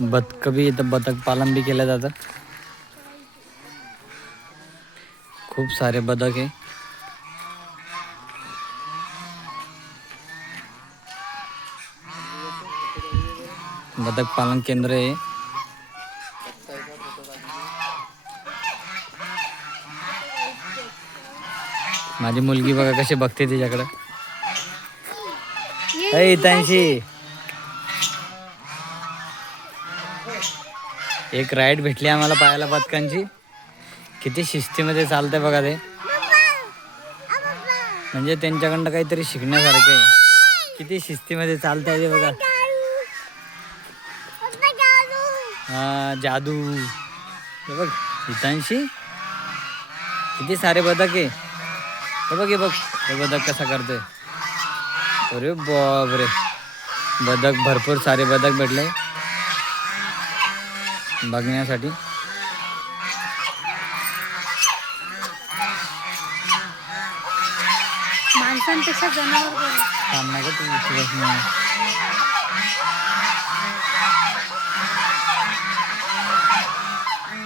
बदक बी इथं बदक पालन बी केलं जातं. खूप सारे बदक आहे. बदक पालन केंद्र आहे. माझी मुलगी बघा कशी बघते तिच्याकडं. त्यांशी एक राईड भेटली आम्हाला पाहायला बदकांची. किती शिस्तीमध्ये चालते बघा ते. म्हणजे त्यांच्याकडनं काहीतरी शिकण्यासारखं आहे. किती शिस्तीमध्ये चालते ते बघा. हा जादू हे बघ हितांशी. किती सारे बदक आहे. हे बघ हे बघ हे बदक कसा करतोय. अरे बापरे बदक भरपूर सारे बदक भेटले बघण्यासाठी. माणसांपेक्षा जनावर सामना का तुम्ही